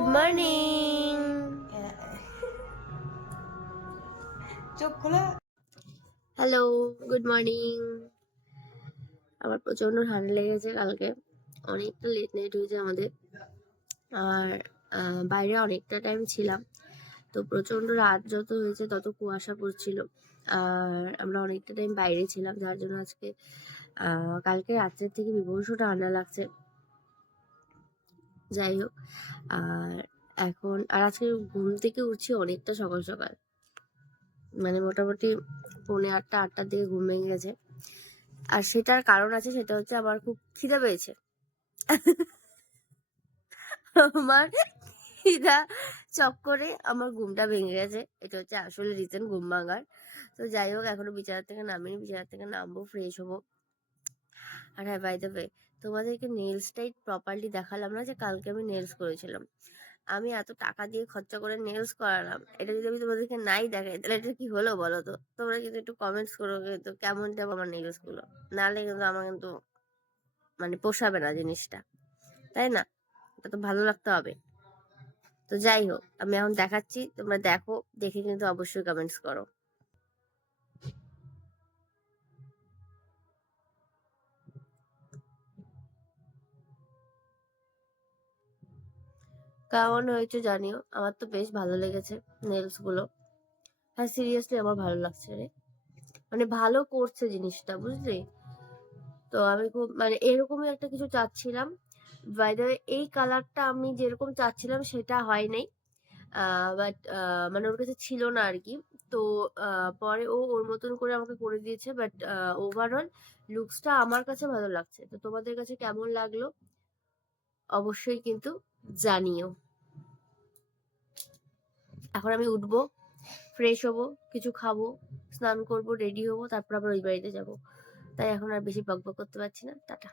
Good morning. চোখ খোলা। Hello, good morning. আমার প্রচন্ড ঠান্ডা লেগেছে কালকে, অনেকটা লেট নাইট হয়েছে আমাদের। আর বাইরে অনেকটা টাইম ছিলাম, তো প্রচন্ড রাত যত হয়েছে তত কুয়াশা পড়ছিল। আর আমরা অনেকটা টাইম বাইরে ছিলাম, যার জন্য আজকে কালকে রাত্রের থেকে বিভৎস ঠান্ডা লাগছে। যাই হোক, আর আজকে ঘুম থেকে উঠছি অনেকটা সকাল সকাল, মানে মোটামুটি 7:30-8টার দিকে ঘুম ভেঙে গেছে। আর সেটার কারণ আছে, সেটা হচ্ছে আমার খুব খিদে পেয়েছে। আমার খিদা চক্করে আমার ঘুমটা ভেঙে গেছে, এটা হচ্ছে আসলে রিজন ঘুম ভাঙার। তো যাই হোক, এখনো বিছানা থেকে নামিনি, বিছানা থেকে নামবো, ফ্রেশ হবো। আর হ্যাঁ, বাই দ্য ওয়ে, তোমাদেরকে নেলসটাই প্রপারলি দেখালাম না যে কালকে আমি নেলস করেছিলাম। আমি এত টাকা দিয়ে খরচা করে নেলস করালাম, এটা যদি আমি তোমাদেরকে নাই দেখাই তাহলে এটা কি হলো বলো তো? তোমরা কিন্তু একটু কমেন্টস করো কিন্তু কেমন যাবো আমার নেলস গুলো, নাহলে কিন্তু আমার কিন্তু মানে পোষাবে না জিনিসটা, তাই না? এটা তো ভালো লাগতে হবে। তো যাই হোক, আমি এখন দেখাচ্ছি, তোমরা দেখো, দেখে কিন্তু অবশ্যই কমেন্টস করো। কেমন হয়েছে জানিও, আমার তো বেশ ভালো লেগেছে নেলস গুলো। হ্যাঁ, সিরিয়াসলি আমার ভালো লাগছে রে, মানে ভালো করছে জিনিসটা, বুঝলি? তো আমি খুব মানে এরকমই একটা কিছু চাচ্ছিলাম। বাই দ্য ওয়ে, এই কালারটা আমি যেরকম চাচ্ছিলাম সেটা হয় নাই, বাট মানে ওর কাছে ছিল না আর কি। তো পরে ও ওর মতন করে আমাকে করে দিয়েছে, বাট ওভারঅল লুকসটা আমার কাছে ভালো লাগছে। তো তোমাদের কাছে কেমন লাগলো অবশ্যই কিন্তু জানিও। এখন আমি উঠবো, ফ্রেশ হবো, কিছু খাবো, স্নান করবো, রেডি হবো, তারপর আবার ওই বাড়িতে যাবো। তাই এখন আর বেশি বকবক করতে পারছি না। টাটা।